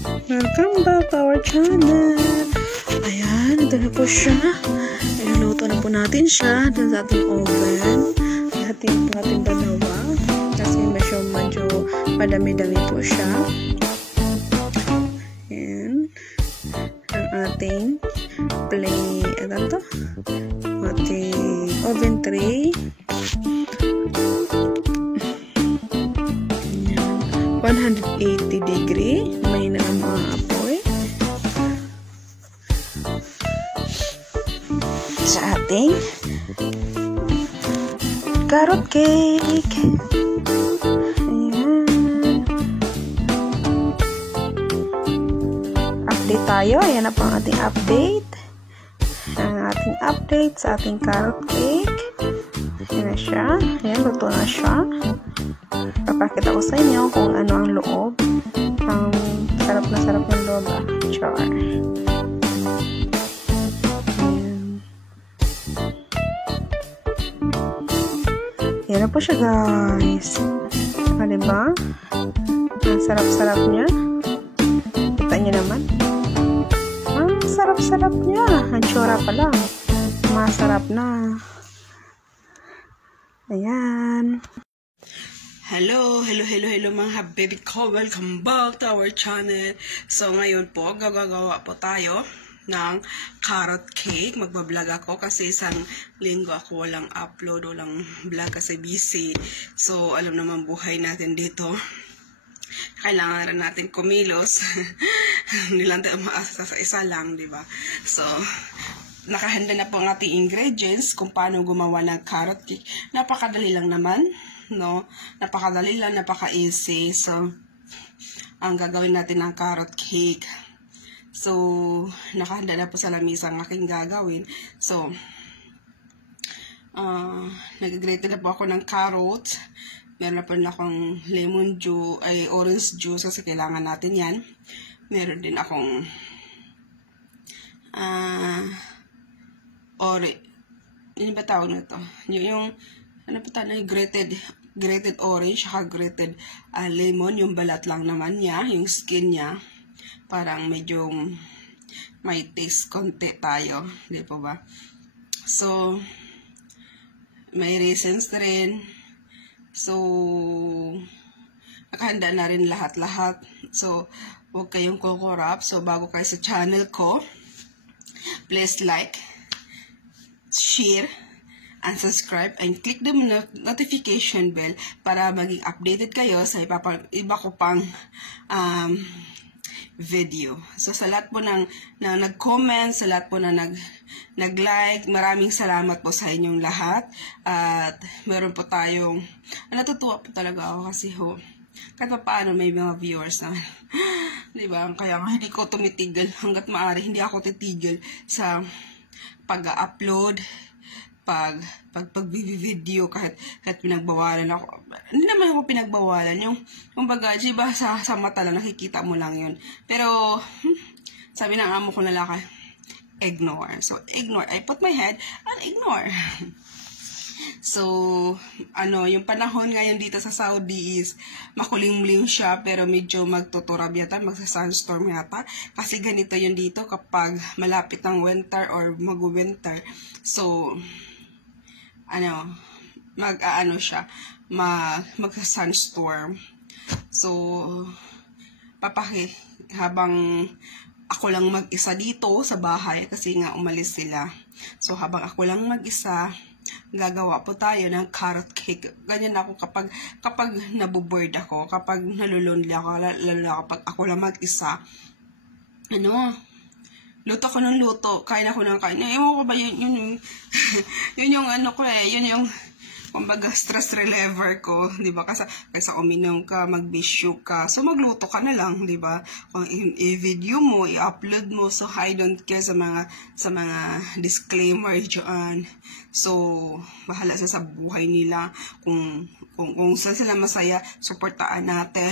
Welcome back to our channel. Ayan, ito na po siya. Niluluto na po natin siya dun sa ating oven. Hatiin po natin dalawa. Kasi medyo madami-dami po siya. Ayan. Ang ating ating oven tray. 180 degree, may na ang mga apoy sa ating carrot cake. Ayan. Update tayo. Ayan na po ang ating update. Ang ating update sa ating carrot cake. Ayan na siya. Ayan, luto na siya. Papakita ko sa inyo kung ano ang loob. Ang sarap ng loob. Char. Ayan. Ayan na po siya, guys. Diba? Ang sarap-sarap niya. Kita niyo naman. Ang sarap-sarap niya. Ang tsura pa lang. Masarap na. Ayan. Hello mga baby ko. Welcome back to our channel. So ngayon po, gagawa po tayo ng carrot cake. Magbablog ako kasi isang linggo ako walang upload, walang vlog kasi busy. So alam naman buhay natin dito. Kailangan rin natin kumilos. Hindi lang tayo maasa sa isa lang, di ba? So nakahanda na po ang ating ingredients kung paano gumawa ng carrot cake. Napakadali lang naman. No, napakadali lang, napaka-easy. So, ang gagawin natin ng carrot cake. So, nakahanda na po sa lamisa ang aking gagawin. So, nag-grate na po ako ng carrots. Meron na po na akong lemon juice, ay orange juice kasi kailangan natin yan. Meron din akong yun ba tawag na to? Yung ano pa tayo, grated orange, saka grated lemon, yung balat lang naman niya, yung skin niya, parang medyo may taste konti tayo, di po ba? So, may raisins rin. So, nakahanda na rin lahat-lahat. So, huwag kayong kukurap. So, bago kayo sa channel ko, please like, share, and subscribe, and click the notification bell para maging updated kayo sa iba ko pang video. So, sa lahat po na nag-comment, sa lahat po na nag-like, maraming salamat po sa inyong lahat. At meron po tayong, natutuwa po talaga ako kasi kahit pa paano may mga viewers na diba? Kaya nga hindi ko tumitigil hanggat maaari, hindi ako titigil sa pag-upload, pag-video kahit pinagbawalan ako. Hindi naman ako pinagbawalan. Yung baga, diba, sa mata lang, nakikita mo lang yun. Pero, sabi ng amo ko na laki, ignore. So, ignore. I put my head and ignore. So, yung panahon ngayon dito sa Saudi is makulimlim siya, pero medyo magtuturab yata, magsa-sunstorm yata. Kasi ganito yun dito kapag malapit ang winter or mag-winter. So, magsa-sunstorm. So, habang ako lang mag-isa dito sa bahay, kasi nga umalis sila. So, habang ako lang mag-isa, gagawa po tayo ng carrot cake. Ganyan ako kapag naboboard ako, kapag nalulunli ako, lalo kapag ako lang mag-isa, luto ko ng luto, kain ako ng kain. Ewan ko ba, yun yung yun yung kumbaga stress reliever ko, di ba? Kaysa uminom ka, mag-bisyo ka, so magluto ka na lang, di ba? Kung i-video mo, i-upload mo, so I don't care sa mga disclaimer dyan. So, bahala sa buhay nila kung kung saan sila masaya, supportaan natin.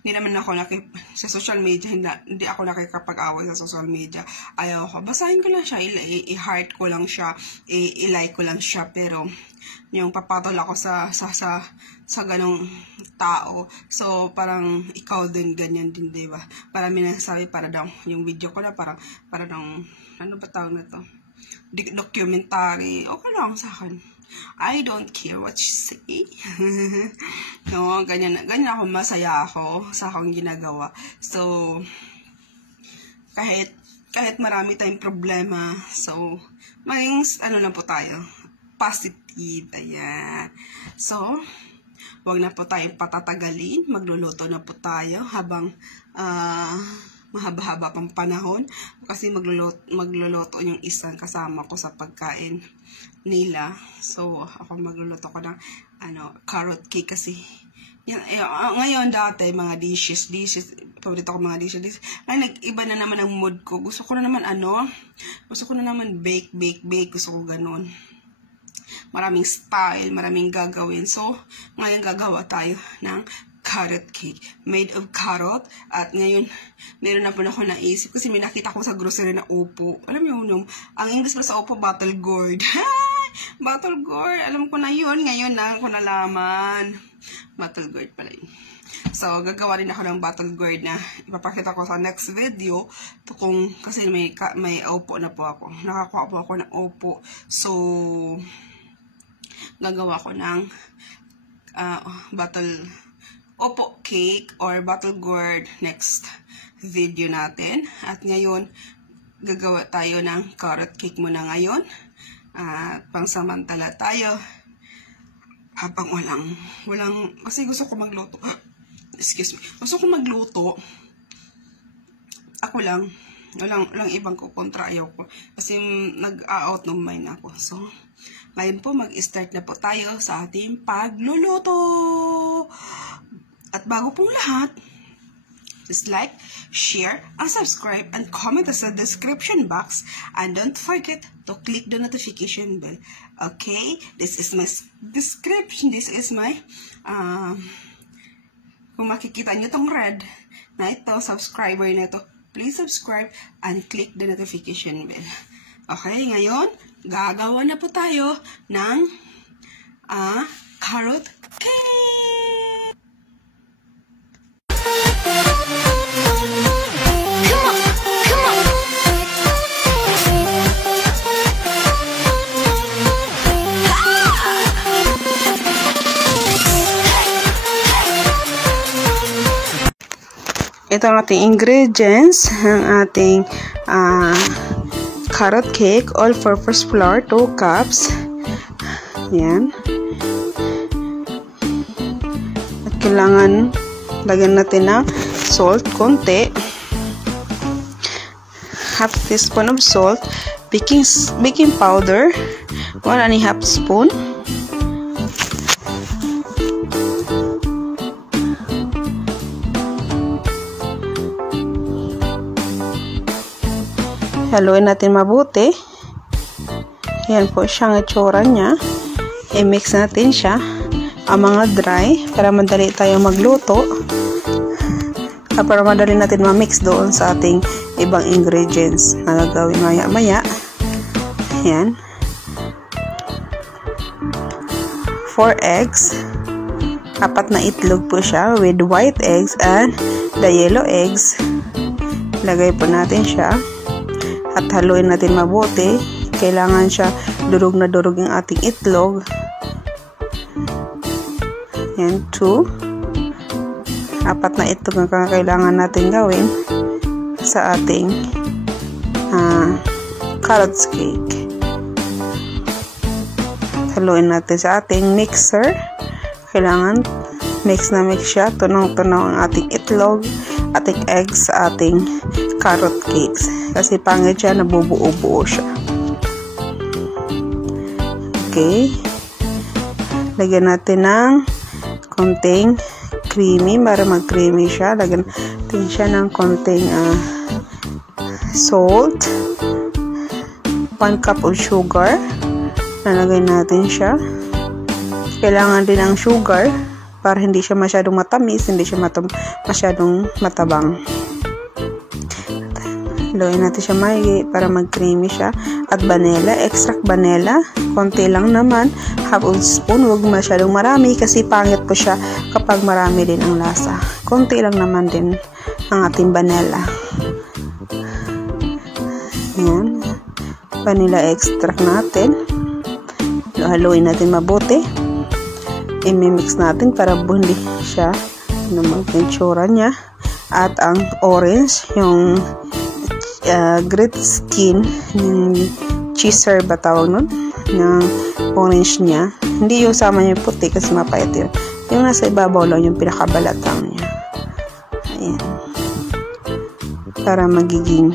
Hindi naman ako sa social media, hindi ako nakikapag-away sa social media. Ayaw ko, basahin ko lang siya, i-heart ko lang siya, i-like ko lang siya, pero yung papatol ako sa ganong tao. So, parang ikaw din, ganyan din, diba? Parang minasabi, para daw, yung video ko na para daw, ano ba tawag na to? Documentary. Okay lang sa akin. I don't care what you say. No, ganyan ako, masaya ako sa akong ginagawa. So, kahit marami tayong problema, so, maging, ano na po tayo, positive, ayan. So, wag na po tayong patatagalin, magluluto na po tayo habang, mahaba-haba pang panahon, kasi magluluto yung isang kasama ko sa pagkain nila. So, ako magluluto ko ng carrot cake kasi yan, ngayon dati mga dishes, paborito ko mga dishes. Ay, nag-iba na naman ang mood ko. Gusto ko na naman bake, gusto ko ganun. Maraming style, maraming gagawin. So, ngayon gagawa tayo ng carrot cake made of carrot. At ngayon, meron na po ako naisip kasi may nakita ko sa grocery na upo. Alam mo yun, ang English pa sa upo, battle gourd. Battle gourd, alam ko na yun. Ngayon na ako nalaman. Battle gourd pala yun. So, gagawa rin ako ng battle gourd na ipapakita ko sa next video. Kasi may upo na po ako. Nakakuha po ako ng upo. So, gagawa ko ng opo cake or battle gourd next video natin. At ngayon, gagawa tayo ng carrot cake muna ngayon. Pangsamantala tayo. Habang walang, kasi gusto ko magluto. Excuse me. Gusto ko magluto. Ako lang. Walang ibang kukontra, ayaw ko. Kasi nag-out ng mind ako. So, ngayon po, mag-start na po tayo sa ating pagluluto. At bago pong lahat, just like, share, and subscribe, and comment sa description box. And don't forget to click the notification bell. Okay? This is my description. This is my, kung makikita nyo itong red na ito, subscriber na ito, please subscribe and click the notification bell. Okay? Ngayon, gagawa na po tayo ng carrot cake. Ito ang ating ingredients, ang ating carrot cake, all-purpose flour, 2 cups. Yan. At kailangan lagyan natin ng salt, konti. Half teaspoon of salt, baking powder, 1½ spoon. Haluin natin mabuti. Yan po siyang itsura niya. I-mix natin siya. Ang mga dry para madali tayo magluto. At para madali natin ma-mix doon sa ating ibang ingredients na gagawin maya-maya. Yan. 4 eggs. 4 na itlog po siya with white eggs and the yellow eggs. Lagay po natin siya. At haluin natin mabuti. Kailangan siya durog na durog yung ating itlog. Yan, 2. 4 na itlog ang kailangan natin gawin sa ating carrot cake. Haluin natin sa ating mixer. Kailangan mix na mix siya. Tunaw-tunaw ang ating itlog, ating eggs sa ating carrot cakes. Kasi pangit siya, nabubuo-buo siya. Okay. Lagyan natin ng konting creamy para mag-creamy siya. Lagyan natin siya ng konting salt. 1 cup of sugar. Nalagay natin siya. kailangan din ng sugar para hindi siya masyadong matamis, hindi siya masyadong matabang. Haluin natin siya maigi para mag-creamy siya. At vanilla, extract vanilla. Konti lang naman. Half a spoon. Huwag masyadong marami kasi pangit po siya kapag marami din ang lasa. Konti lang naman din ang ating vanilla. Yan. Vanilla extract natin. Haluin natin mabuti. I-mix natin para hindi siya mag-itsura niya. At ang orange, yung green skin, yung cheeser ba tawag nun? Yung orange niya. Hindi yung sama niya puti kasi mapait yun. Yung nasa ibabaw lang yung pinakabalatang niya. Ayan. Para magiging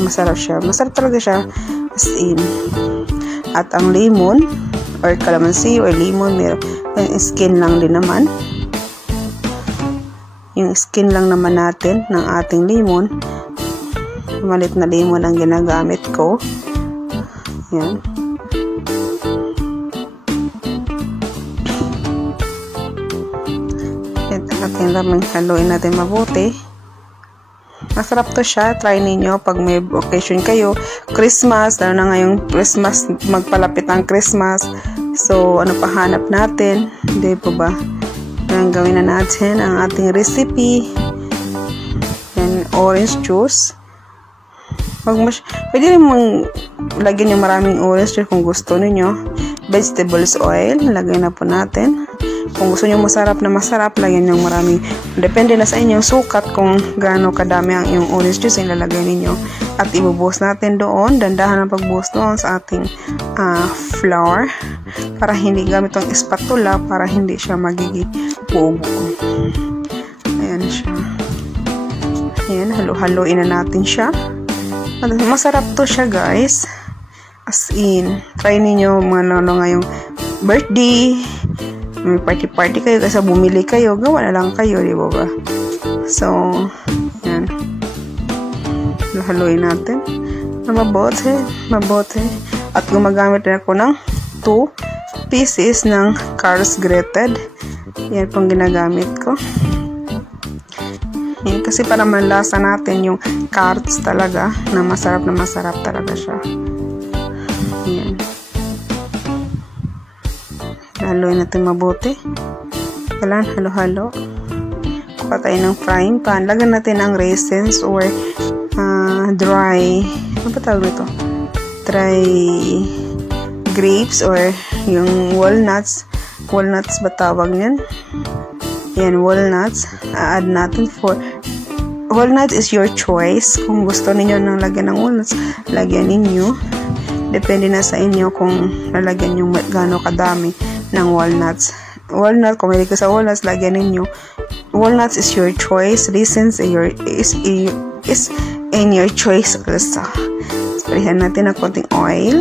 masarap siya. Masarap talaga siya as in. At ang lemon or calamansi or lemon, meron yung skin lang din naman. Yung skin lang naman natin ng ating lemon. Malit na lemon ang ginagamit ko. Yan. Atin lang haluin natin mabuti. Masarap to siya. Try ninyo pag may occasion kayo. Christmas, lalo na ngayong Christmas, magpalapit ang Christmas. So, ano pa hanap natin? Hindi po ba? Ang gawin na natin ang ating recipe. Yan, orange juice. Pwede rin mong lagyan yung maraming orange juice kung gusto niyo. Vegetables oil, lagay na po natin. Kung gusto niyo masarap na masarap, lagyan yung maraming. Depende na sa inyong sukat kung gaano kadami ang yung orange juice yung lalagay ninyo. At ibubuhos natin doon, dandahan ang pagbuhos doon sa ating flour. Para hindi gamit ang spatula, para hindi siya magiging buo-buo. Ayan siya. Ayan, halo-haloin na natin siya. Masarap to siya guys, as in, try ninyo mga ngayong birthday, may party kayo kasi bumili kayo, gawa na lang kayo, di ba? So yan, haluin natin na mabuti at gumagamit rin ako ng 2 pieces ng carrots grated. Yan pong ginagamit ko. Yan, kasi para malasa natin yung carrots talaga na masarap talaga siya. Yan. Haluin natin mabuti. Kailangan halo-halo. Kuha tayo ng frying pan. Lagyan natin ang raisins or dry, ano ba tawag ito? Dry grapes or yung walnuts. Walnuts ba tawag niyan? Yan, walnuts. Add natin walnuts is your choice. Kung gusto niyo nang lagyan ng walnuts, lagyan ninyo. Depende na sa inyo kung lalagyan nyo gaano kadami ng walnuts. Kung may ka sa walnuts, lagyan ninyo. Walnuts is your choice. Raisins is in your choice also. Sprayan natin ng konting oil.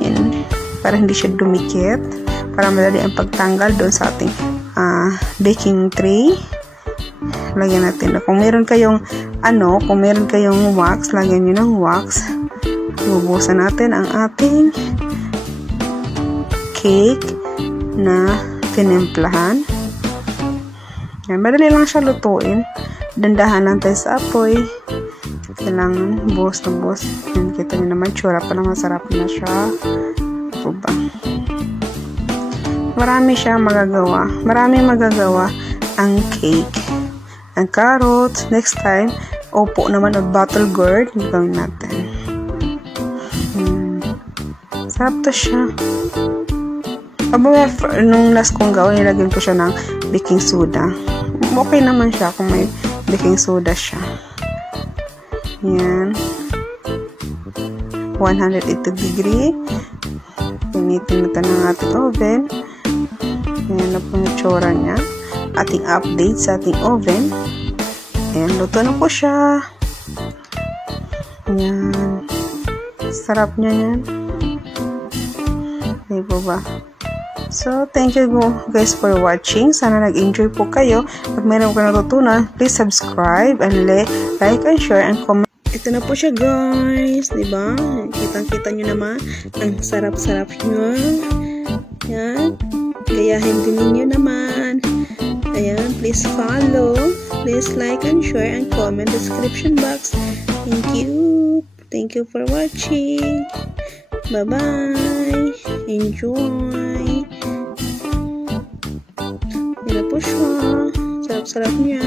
Yan, para hindi siya dumikit. Para madali ang pagtanggal doon sa ating baking tray. Lagyan natin. Kung meron kayong wax, lagyan nyo ng wax. Bubusan natin ang ating cake na tinimplahan. Yan, madali lang siya lutuin. Dandahan lang tayo sa apoy. Kailangan buhos na buhos. Yan, kita nyo naman, tsura pa na masarap na siya. Diba? Marami siya magagawa. Marami magagawa ang cake. Ang carrots, next time, opo naman o bottle gourd, gawin natin. Sarap to siya. Nung last kong gawin, nilagyan ko siya ng baking soda. Okay naman siya kung may baking soda siya. Yan. 180 degree. Pinitin natin ng ating oven. Yan na po yung tsura niya. Ating update sa ating oven. Ayan, luto na po siya. Ayan. Sarap niya yan. Hindi po ba? So, thank you guys for watching. Sana nag-enjoy po kayo. Pag meron ko natutunan, please subscribe and like and share and comment. Ito na po siya guys. Diba? Kitang-kita nyo naman. Ang sarap-sarap nyo. Yan. gayahin din ninyo naman. Ayan, please follow, please like and share and comment description box. Thank you for watching. Bye bye, enjoy. Yan na po siya, sarap-sarap niya.